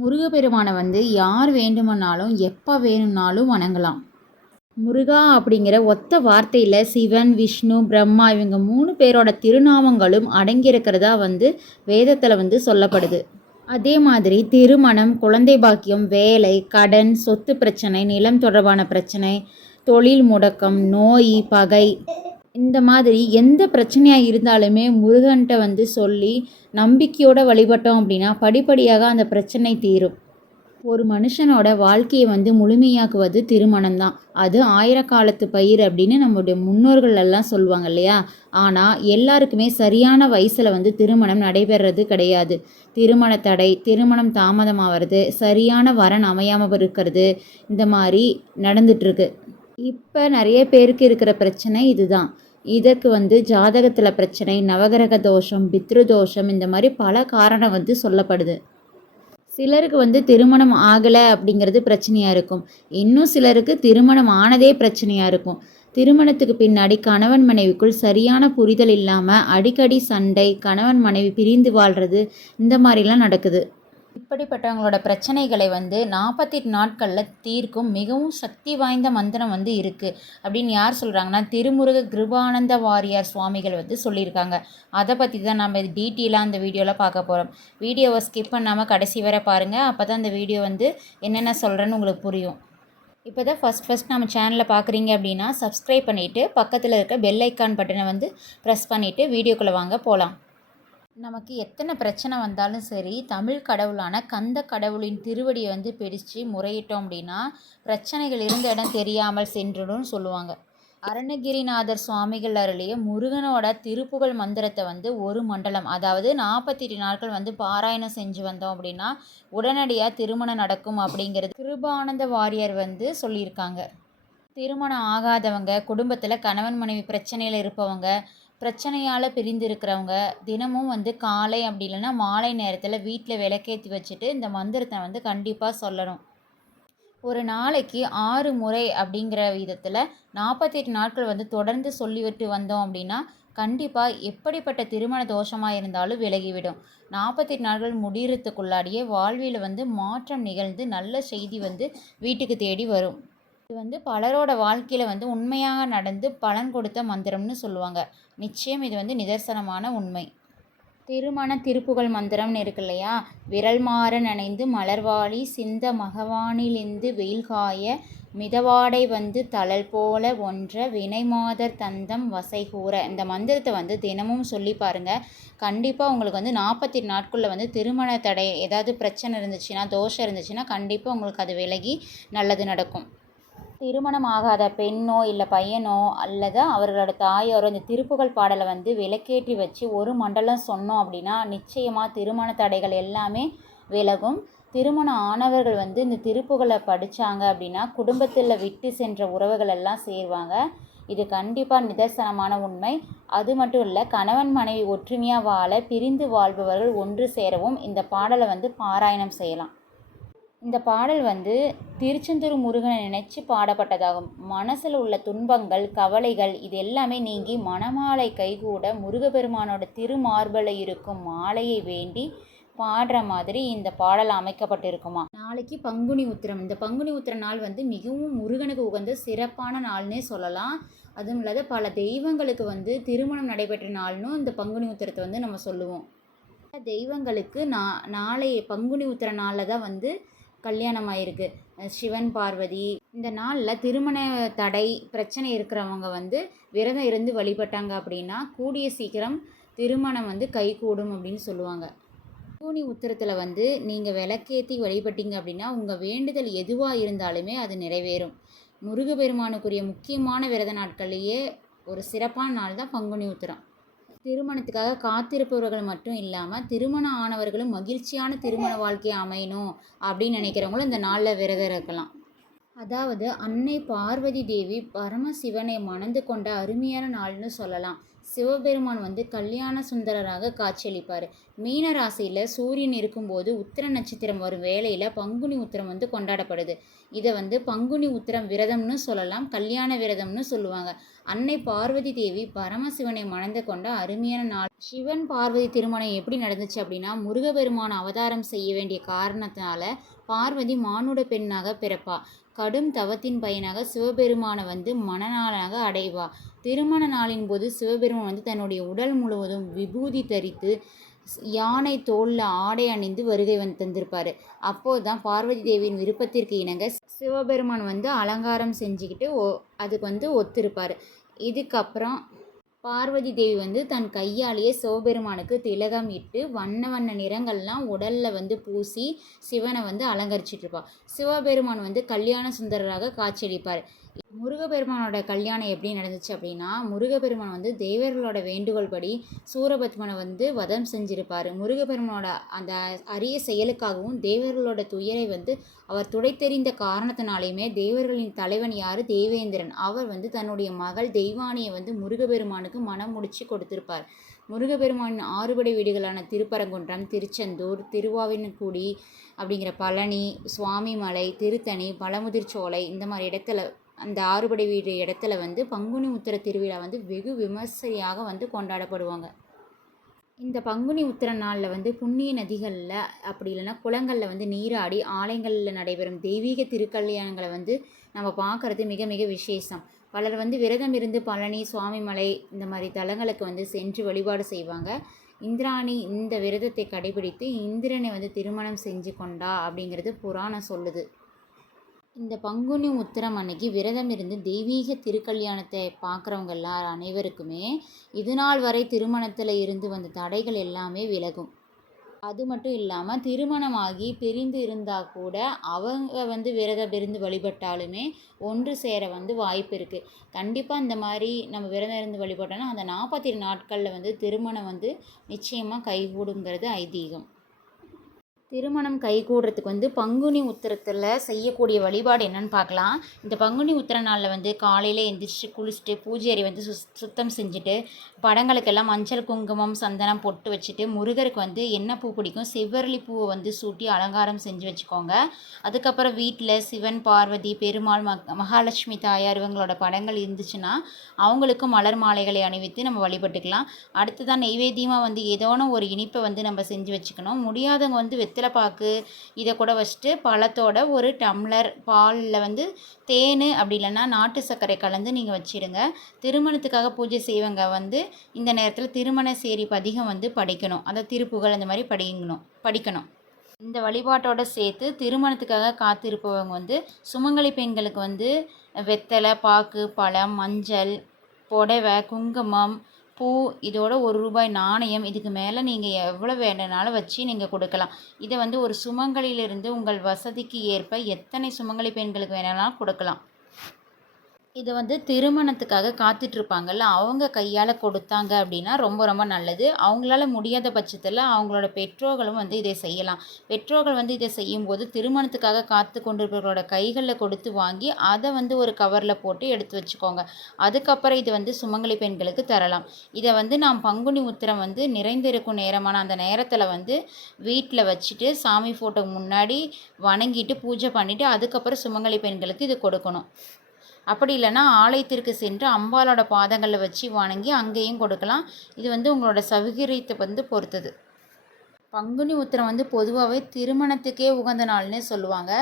முருகப்பெருமானை வந்து யார் வேண்டுமானாலும் எப்போ வேணும்னாலும் வணங்கலாம். முருகா அப்படிங்கிற ஒத்த வார்த்தையில் சிவன் விஷ்ணு பிரம்மா இவங்க மூணு பேரோட திருநாமங்களும் அடங்கியிருக்கிறதா வந்து வேதத்தில் வந்து சொல்லப்படுது. அதே மாதிரி திருமணம் குழந்தை பாக்கியம் வேலை கடன் சொத்து பிரச்சனை நிலம் தொடர்பான பிரச்சனை தொழில் முடக்கம் நோய் பகை இந்த மாதிரி எந்த பிரச்சனையாக இருந்தாலுமே முருகன்கிட்ட வந்து சொல்லி நம்பிக்கையோடு வழிபட்டோம் அப்படின்னா படிப்படியாக அந்த பிரச்சனை தீரும். ஒரு மனுஷனோட வாழ்க்கையை வந்து முழுமையாக்குவது திருமணம் தான் அது ஆயிரக்காலத்து பயிர் அப்படின்னு நம்மளுடைய முன்னோர்கள் எல்லாம் சொல்லுவாங்க இல்லையா? ஆனால் எல்லாருக்குமே சரியான வயசில் வந்து திருமணம் நடைபெறது கிடையாது. திருமண தடை திருமணம் தாமதமாகிறது சரியான வரன் அமையாமல் இருக்கிறது இந்த மாதிரி நடந்துட்டுருக்கு இப்போ நிறைய பேருக்கு இருக்கிற பிரச்சனை இதுதான். இதற்கு வந்து ஜாதகத்தில் பிரச்சனை நவகிரக தோஷம் பித்ரு தோஷம் இந்த மாதிரி பல காரணம் வந்து சொல்லப்படுது. சிலருக்கு வந்து திருமணம் ஆகலை அப்படிங்கிறது பிரச்சனையாக இருக்கும். இன்னும் சிலருக்கு திருமணம் ஆனதே பிரச்சனையாக இருக்கும். திருமணத்துக்கு பின்னாடி கணவன் மனைவிக்குள் சரியான புரிதல் இல்லாமல் அடிக்கடி சண்டை கணவன் மனைவி பிரிந்து வாழ்கிறது இந்த மாதிரிலாம் நடக்குது. இப்படிப்பட்டவங்களோட பிரச்சனைகளை வந்து நாற்பத்தி எட்டு நாட்களில் தீர்க்கும் மிகவும் சக்தி வாய்ந்த மந்திரம் வந்து இருக்குது அப்படின்னு யார் சொல்கிறாங்கன்னா திருமுருக கிருபானந்த வாரியார் சுவாமிகள் வந்து சொல்லியிருக்காங்க. அதை பற்றி தான் நம்ம இது டீட்டெயிலாக அந்த வீடியோவில் பார்க்க போகிறோம் வீடியோவை ஸ்கிப் பண்ணாமல் கடைசி வரை பாருங்கள் அப்போ தான் அந்த வீடியோ வந்து என்னென்ன சொல்கிறேன்னு உங்களுக்கு புரியும். இப்போ தான் ஃபஸ்ட் ஃபஸ்ட் நம்ம சேனலில் பார்க்குறீங்க அப்படின்னா சப்ஸ்கிரைப் பண்ணிவிட்டு பக்கத்தில் இருக்க பெல் ஐக்கான் பட்டனை வந்து ப்ரெஸ் பண்ணிவிட்டு வீடியோக்குள்ளே வாங்க போகலாம் நமக்கு எத்தனை பிரச்சனை வந்தாலும் சரி தமிழ் கடவுளான கந்த கடவுளின் திருவடியை வந்து பிடிச்சு முறையிட்டோம் அப்படின்னா பிரச்சனைகள் இருந்த இடம் தெரியாமல் சென்றுடும் சொல்லுவாங்க. அருணகிரிநாதர் சுவாமிகள் அருளிய முருகனோட திருப்புகழ் மந்திரத்தை வந்து ஒரு மண்டலம் அதாவது நாற்பத்தி எட்டு நாட்கள் வந்து பாராயணம் செஞ்சு வந்தோம் அப்படின்னா உடனடியாக திருமணம் நடக்கும் அப்படிங்கிறது கிருபானந்த வாரியர் வந்து சொல்லியிருக்காங்க. திருமணம் ஆகாதவங்க குடும்பத்தில் கணவன் மனைவி பிரச்சனையில் இருப்பவங்க பிரச்சனையால் பிரிந்திருக்கிறவங்க தினமும் வந்து காலை அப்படி இல்லைன்னா மாலை நேரத்தில் வீட்டில் விளக்கேற்றி வச்சுட்டு இந்த மந்திரத்தை வந்து கண்டிப்பாக சொல்லணும். ஒரு நாளைக்கு ஆறு முறை அப்படிங்கிற விதத்தில் நாற்பத்தெட்டு நாட்கள் வந்து தொடர்ந்து சொல்லிவிட்டு வந்தோம் அப்படின்னா கண்டிப்பாக எப்படிப்பட்ட திருமண தோஷமாக இருந்தாலும் விலகிவிடும். நாற்பத்தெட்டு நாட்கள் முடிகிறதுக்குள்ளாடியே வாழ்வியில் வந்து மாற்றம் நிகழ்ந்து நல்ல செய்தி வந்து வீட்டுக்கு தேடி வரும். இது வந்து பலரோட வாழ்க்கையில் வந்து உண்மையாக நடந்து பலன் கொடுத்த மந்திரம்னு சொல்லுவாங்க. நிச்சயம் இது வந்து நிதர்சனமான உண்மை. திருமண திருப்புகழ் மந்திரம்னு இருக்கு இல்லையா? விரல் மாற நனைந்து மலர்வாளி சிந்த மகவானிலிந்து வெயில்காய மிதவாடை வந்து தழல் போல ஒன்ற வினைமாதர் தந்தம் வசைகூற இந்த மந்திரத்தை வந்து தினமும் சொல்லி பாருங்கள் கண்டிப்பாக உங்களுக்கு வந்து நாற்பத்தி நாட்களில் வந்து திருமண தடை ஏதாவது பிரச்சனை இருந்துச்சுன்னா தோஷம் இருந்துச்சுன்னா கண்டிப்பாக உங்களுக்கு அது விலகி நல்லது நடக்கும். திருமணம் ஆகாத பெண்ணோ இல்லை பையனோ அல்லது அவர்களோட தாயாரோ இந்த திருப்புகழ் பாடலை வந்து விளக்கேற்றி வச்சு ஒரு மண்டலம் சொன்னோம் அப்படின்னா நிச்சயமாக திருமண தடைகள் எல்லாமே விலகும். திருமணம் ஆனவர்கள் வந்து இந்த திருப்புகளை படித்தாங்க அப்படின்னா குடும்பத்தில் விட்டு சென்ற உறவுகள் எல்லாம் சேருவாங்க. இது கண்டிப்பாக நிதர்சனமான உண்மை. அது மட்டும் இல்லை கணவன் மனைவி ஒற்றுமையாக வாழ பிரிந்து வாழ்பவர்கள் ஒன்று சேரவும் இந்த பாடலை வந்து பாராயணம் செய்யலாம். இந்த பாடல் வந்து திருச்செந்தூர் முருகனை நினைச்சு பாடப்பட்டதாகும். மனசில் உள்ள துன்பங்கள் கவலைகள் இது எல்லாமே நீங்கி மணமாலை கைகூட முருகப்பெருமானோட திருமார்பலை இருக்கும் மாலையை வேண்டி பாடுற மாதிரி இந்த பாடல் அமைக்கப்பட்டிருக்குமா? நாளைக்கு பங்குனி உத்திரம். இந்த பங்குனி உத்திர நாள் வந்து மிகவும் முருகனுக்கு உகந்த சிறப்பான நாள்னே சொல்லலாம். அதுவும் இல்லாத பல தெய்வங்களுக்கு வந்து திருமணம் நடைபெற்ற நாள்னும் இந்த பங்குனி உத்திரத்தை வந்து நம்ம சொல்லுவோம். தெய்வங்களுக்கு நா நாளை பங்குனி உத்திர நாளில் தான் வந்து கல்யாணம் ஆயிருக்கு சிவன் பார்வதி. இந்த நாளில் திருமண தடை பிரச்சனை இருக்கிறவங்க வந்து விரதம் இருந்து வழிபட்டாங்க அப்படின்னா கூடிய சீக்கிரம் திருமணம் வந்து கைகூடும் அப்படின்னு சொல்லுவாங்க. கூனி உத்திரத்தில் வந்து நீங்கள் விளக்கேற்றி வழிபட்டீங்க அப்படின்னா உங்கள் வேண்டுதல் எதுவாக இருந்தாலுமே அது நிறைவேறும். முருகப்பெருமானுக்குரிய முக்கியமான விரத நாட்கள்லேயே ஒரு சிறப்பான நாள் தான் பங்குனி உத்திரம். திருமணத்துக்காக காத்திருப்பவர்கள் மட்டும் இல்லாமல் திருமணம் ஆனவர்களும் மகிழ்ச்சியான திருமண வாழ்க்கையை அமையணும் அப்படின்னு நினைக்கிறவங்களும் இந்த நாளில் விரதம் இருக்கலாம் அதாவது அன்னை பார்வதி தேவி பரமசிவனை மணந்து கொண்ட அருமையான நாள்னு சொல்லலாம். சிவபெருமான் வந்து கல்யாண சுந்தரராக காட்சியளிப்பார். மீன ராசியில் சூரியன் இருக்கும்போது உத்திர நட்சத்திரம் வரும் வேளையில் பங்குனி உத்திரம் வந்து கொண்டாடப்படுது. இதை வந்து பங்குனி உத்திரம் விரதம்னு சொல்லலாம். கல்யாண விரதம்னு சொல்லுவாங்க. அன்னை பார்வதி தேவி பரமசிவனை மணந்து கொண்ட அருமையான நாள். சிவன் பார்வதி திருமணம் எப்படி நடந்துச்சு அப்படின்னா முருகபெருமான் அவதாரம் செய்ய வேண்டிய காரணத்தினால பார்வதி மானுட பெண்ணாக பிறப்பா. கடும் தவத்தின் பயனாக சிவபெருமானை வந்து மனநாளாக அடைவா. திருமண நாளின் போது சிவபெருமான் வந்து தன்னுடைய உடல் முழுவதும் விபூதி தரித்து யானை தோளில் ஆடை அணிந்து வருகை வந்து தந்திருப்பார். அப்போது தான் பார்வதி தேவியின் விருப்பத்திற்கு இணங்க சிவபெருமான் வந்து அலங்காரம் செஞ்சுக்கிட்டு ஓ அதுக்கு வந்து ஒத்துருப்பார். இதுக்கப்புறம் பார்வதி தேவி வந்து தன் கையாலேயே சிவபெருமானுக்கு திலகம் இட்டு வண்ண வண்ண நிறங்கள்லாம் உடலில் வந்து பூசி சிவனை வந்து அலங்கரிச்சிட்ருப்பாள் சிவபெருமான் வந்து கல்யாண சுந்தரராக காட்சியளிப்பார். முருகப்பெருமானோட கல்யாணம் எப்படி நடந்துச்சு அப்படின்னா முருகப்பெருமான் வந்து தேவர்களோட வேண்டுகோள் படி சூரபத்மனை வந்து வதம் செஞ்சிருப்பார். முருகப்பெருமானோட அந்த அரிய செயலுக்காகவும் தேவர்களோட துயரை வந்து அவர் துடைத்தெறிந்த காரணத்தினாலேயுமே தேவர்களின் தலைவன் யார்? தேவேந்திரன். அவர் வந்து தன்னுடைய மகள் தெய்வானியை வந்து முருகப்பெருமானுக்கு மனம் முடிச்சு கொடுத்திருப்பார். முருகப்பெருமானின் ஆறுபடை வீடுகளான திருப்பரங்குன்றம் திருச்செந்தூர் திருவாவினக்குடி அப்படிங்கிற பழனி சுவாமிமலை திருத்தணி பழமுதிர்ச்சோலை இந்த மாதிரி இடத்துல அந்த ஆறுபடை வீடு இடத்துல வந்து பங்குனி உத்திர திருவிழா வந்து வெகு விமர்சையாக வந்து கொண்டாடப்படுவாங்க. இந்த பங்குனி உத்திர நாளில் வந்து புண்ணிய நதிகளில் அப்படி இல்லைன்னா குளங்களில் வந்து நீராடி ஆலயங்களில் நடைபெறும் தெய்வீக திருக்கல்யாணங்களை வந்து நம்ம பார்க்குறது மிக மிக விசேஷம். பலர் வந்து விரதம் இருந்து பழனி சுவாமிமலை இந்த மாதிரி தலங்களுக்கு வந்து சென்று வழிபாடு செய்வாங்க. இந்திராணி இந்த விரதத்தை கடைபிடித்து இந்திரனை வந்து திருமணம் செஞ்சு கொண்டா அப்படிங்கிறது புராணம் சொல்லுது. இந்த பங்குனி உத்திரம் அன்னைக்கு விரதம் இருந்து தெய்வீக திருக்கல்யாணத்தை பார்க்குறவங்க எல்லார் அனைவருக்குமே இது நாள் வரை திருமணத்தில் இருந்து வந்த தடைகள் எல்லாமே விலகும். அது மட்டும் இல்லாமல் திருமணமாகி பிரிந்து இருந்தால் கூட அவங்க வந்து விரதம் இருந்து வழிபட்டாலுமே ஒன்று சேர வந்து வாய்ப்பு இருக்குது கண்டிப்பாக இந்த மாதிரி நம்ம விரதம் இருந்து வழிபட்டோன்னா அந்த நாற்பத்தி நாட்களில் வந்து திருமணம் வந்து நிச்சயமாக கைகூடுங்கிறது ஐதீகம். திருமணம் கைகூடுறதுக்கு வந்து பங்குனி உத்திரத்தில் செய்யக்கூடிய வழிபாடு என்னன்னு பார்க்கலாம். இந்த பங்குனி உத்திர நாளில் வந்து காலையில் எந்திரிச்சு குளிச்சுட்டு பூஜை அறை வந்து சு சுத்தம் செஞ்சுட்டு படங்களுக்கெல்லாம் மஞ்சள் குங்குமம் சந்தனம் பொட்டு வச்சுட்டு முருகருக்கு வந்து என்ன பூ பிடிக்கும்? செவ்வரளி பூவை வந்து சூட்டி அலங்காரம் செஞ்சு வச்சுக்கோங்க. அதுக்கப்புறம் வீட்டில் சிவன் பார்வதி பெருமாள் மக மகாலட்சுமி தாயார் இவங்களோட படங்கள் இருந்துச்சுன்னா அவங்களுக்கு மலர் மாலைகளை அணிவித்து நம்ம வழிபட்டுக்கலாம். அடுத்ததான் நெய்வேத்தியமாக வந்து ஏதோன ஒரு இனிப்பை வந்து நம்ம செஞ்சு வச்சுக்கணும். முடியாதவங்க வந்து வெத்த வெத்தலைப்பாக்கு இதை கூட வச்சுட்டு பழத்தோட ஒரு டம்ளர் பாலில் வந்து தேன் அப்படி இல்லைன்னா நாட்டு சர்க்கரை கலந்து நீங்கள் வச்சிடுங்க. திருமணத்துக்காக பூஜை செய்வங்க வந்து இந்த நேரத்தில் திருமண சேரி பதிகம் வந்து படிக்கணும். அதை திருப்புகள் அந்த மாதிரி படிக்கணும் படிக்கணும். இந்த வழிபாட்டோடு சேர்த்து திருமணத்துக்காக காத்திருப்பவங்க வந்து சுமங்கலி பெண்களுக்கு வந்து வெத்தலை பாக்கு பழம் மஞ்சள் புடவை குங்குமம் பூ இதோட ஒரு ரூபாய் நாணயம் இதுக்கு மேலே நீங்கள் எவ்வளோ வேணுனாலும் வச்சு நீங்கள் கொடுக்கலாம். இதை வந்து ஒரு சுமங்கலிலிருந்து உங்கள் வசதிக்கு ஏற்ப எத்தனை சுமங்கலி பெண்களுக்கு வேணாலும் கொடுக்கலாம். இதை வந்து திருமணத்துக்காக காத்துட்ருப்பாங்கள்ல அவங்க கையால் கொடுத்தாங்க அப்படின்னா ரொம்ப ரொம்ப நல்லது. அவங்களால முடியாத பட்சத்தில் அவங்களோட பெற்றோர்களும் வந்து இதை செய்யலாம். பெற்றோர்கள் வந்து இதை செய்யும்போது திருமணத்துக்காக காத்து கொண்டிருப்பவர்களோட கைகளில் கொடுத்து வாங்கி அதை வந்து ஒரு கவரில் போட்டு எடுத்து வச்சுக்கோங்க. அதுக்கப்புறம் இது வந்து சுமங்கலி பெண்களுக்கு தரலாம். இதை வந்து நாம் பங்குனி உத்திரம் வந்து நிறைந்திருக்கும் நேரமான அந்த நேரத்தில் வந்து வீட்டில் வச்சுட்டு சாமி ஃபோட்டோ முன்னாடி வணங்கிட்டு பூஜை பண்ணிவிட்டு அதுக்கப்புறம் சுமங்கலி பெண்களுக்கு இது கொடுக்கணும். அப்படி இல்லைன்னா ஆலயத்திற்கு சென்று அம்பாலோட பாதங்களில் வச்சு வணங்கி அங்கேயும் கொடுக்கலாம். இது வந்து உங்களோட சௌகரியத்தை வந்து பொறுத்தது. பங்குனி உத்திரம் வந்து பொதுவாகவே திருமணத்துக்கே உகந்த நாள்னே சொல்லுவாங்க.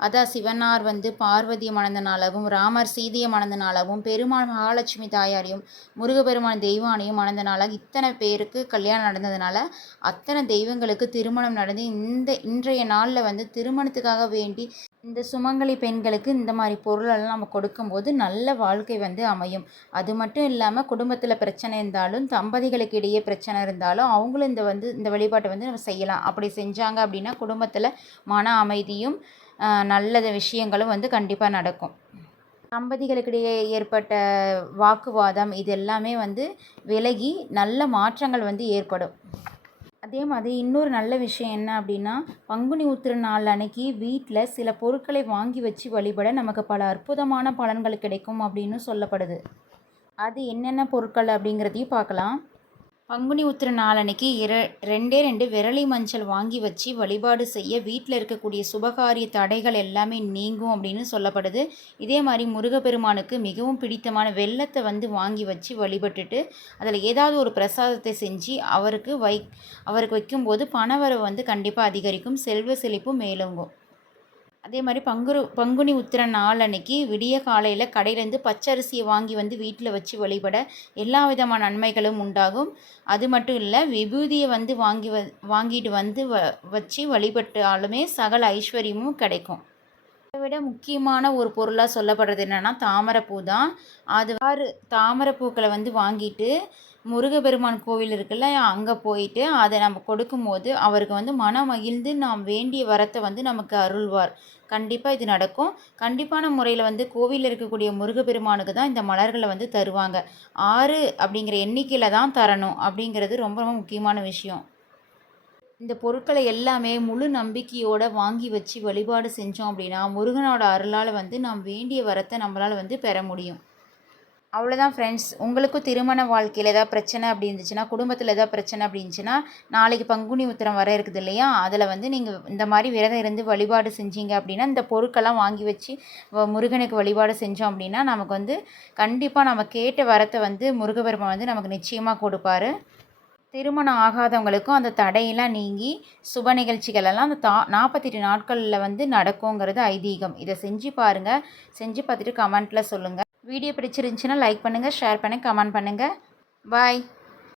அதான் சிவனார் வந்து பார்வதியை மணந்த நாளாகவும் ராமர் சீதையை மணந்த நாளாகவும் பெருமாள் மகாலட்சுமி தாயாரையும் முருகப்பெருமான் தெய்வானையும் மணந்த நாளாக இத்தனை பேருக்கு கல்யாணம் நடந்ததுனால அத்தனை தெய்வங்களுக்கு திருமணம் நடந்து இந்த இன்றைய நாளில் வந்து திருமணத்துக்காக வேண்டி இந்த சுமங்கலி பெண்களுக்கு இந்த மாதிரி பொருளெல்லாம் நம்ம கொடுக்கும்போது நல்ல வாழ்க்கை வந்து அமையும். அது மட்டும் இல்லாமல் குடும்பத்தில் பிரச்சனை இருந்தாலும் தம்பதிகளுக்கு இடையே பிரச்சனை இருந்தாலும் அவங்களும் இந்த வந்து இந்த வழிபாட்டை வந்து நம்ம செய்யலாம். அப்படி செஞ்சாங்க அப்படின்னா குடும்பத்தில் மன அமைதியும் நல்ல விஷயங்களும் வந்து கண்டிப்பாக நடக்கும். தம்பதிகளுக்கிடையே ஏற்பட்ட வாக்குவாதம் இது எல்லாமே வந்து விலகி நல்ல மாற்றங்கள் வந்து ஏற்படும். அதே மாதிரி இன்னொரு நல்ல விஷயம் என்ன அப்படின்னா பங்குனி உத்திர நாள் அன்னைக்கு வீட்டில் சில பொருட்களை வாங்கி வச்சு வழிபட நமக்கு பல அற்புதமான பலன்கள் கிடைக்கும் அப்படின்னு சொல்லப்படுது. அது என்னென்ன பொருட்கள் அப்படிங்கிறதையும் பார்க்கலாம். பங்குனி உத்திர நாளன்னைக்கு இர ரெண்டே ரெண்டு விரலி மஞ்சள் வாங்கி வச்சு வழிபாடு செய்ய வீட்டில் இருக்கக்கூடிய சுபகாரிய தடைகள் எல்லாமே நீங்கும் அப்படின்னு சொல்லப்படுது. இதே மாதிரி முருகப்பெருமானுக்கு மிகவும் பிடித்தமான வெள்ளத்தை வந்து வாங்கி வச்சு வழிபட்டுட்டு அதில் ஏதாவது ஒரு பிரசாதத்தை செஞ்சு அவருக்கு வை அவருக்கு வைக்கும்போது பணவரவு வந்து கண்டிப்பாக அதிகரிக்கும் செல்வ செழிப்பும் மேலோங்கும். அதே மாதிரி பங்குரு பங்குனி உத்திர நாள் அன்னைக்கு விடிய காலையில் கடையிலேருந்து பச்சரிசியை வாங்கி வந்து வீட்டில் வச்சு வழிபட எல்லா விதமான நன்மைகளும் உண்டாகும். அது மட்டும் இல்லை விபூதியை வந்து வாங்கி வ வாங்கிட்டு வந்து வ வச்சு வழிபட்டாலுமே சகல ஐஸ்வர்யமும் கிடைக்கும். அதை விட முக்கியமான ஒரு பொருளாக சொல்லப்படுறது என்னென்னா தாமரைப்பூ தான். அது ஆறு தாமரைப்பூக்களை வந்து வாங்கிட்டு முருகப்பெருமான் கோவில் இருக்குல்ல அங்கே போயிட்டு அதை நம்ம கொடுக்கும்போது அவருக்கு வந்து மனம் மகிழ்ந்து நாம் வேண்டிய வரத்தை வந்து நமக்கு அருள்வார். கண்டிப்பாக இது நடக்கும். கண்டிப்பான முறையில் வந்து கோவிலில் இருக்கக்கூடிய முருகப்பெருமானுக்கு தான் இந்த மலர்களை வந்து தருவாங்க. ஆறு அப்படிங்கிற எண்ணிக்கையில் தான் தரணும் அப்படிங்கிறது ரொம்ப ரொம்ப முக்கியமான விஷயம். இந்த பொருட்களை எல்லாமே முழு நம்பிக்கையோடு வாங்கி வச்சு வழிபாடு செஞ்சோம் அப்படின்னா முருகனோட அருளால் வந்து நாம் வேண்டிய வரத்தை நம்மளால் வந்து பெற முடியும். அவ்வளோதான் ஃப்ரெண்ட்ஸ் உங்களுக்கும் திருமண வாழ்க்கையில் ஏதாவது பிரச்சனை அப்படி இருந்துச்சுன்னா குடும்பத்தில் ஏதாவது பிரச்சனை அப்படி இருந்துச்சுன்னா நாளைக்கு பங்குனி உத்திரம் வர இருக்குது இல்லையா? அதில் வந்து நீங்கள் இந்த மாதிரி விரதம் இருந்து வழிபாடு செஞ்சீங்க அப்படின்னா இந்த பொருட்கள்லாம் வாங்கி வச்சு வ- முருகனுக்கு வழிபாடு செஞ்சோம் அப்படின்னா நமக்கு வந்து கண்டிப்பாக நம்ம கேட்ட வரத்தை வந்து முருகபெருமான் வந்து நமக்கு நிச்சயமாக கொடுப்பாரு. திருமணம் ஆகாதவங்களுக்கும் அந்த தடையெல்லாம் நீங்கி சுப நிகழ்ச்சிகள் எல்லாம் அந்த தா நாற்பத்தெட்டு நாட்களில் வந்து நடக்குங்கிறது ஐதீகம். இதை செஞ்சு பாருங்கள் செஞ்சு பார்த்துட்டு கமெண்ட்டில் சொல்லுங்கள் வீடியோ பிடிச்சிருந்துச்சுன்னா லைக் பண்ணுங்கள் ஷேர் பண்ணுங்கள் கமெண்ட் பண்ணுங்கள் பாய்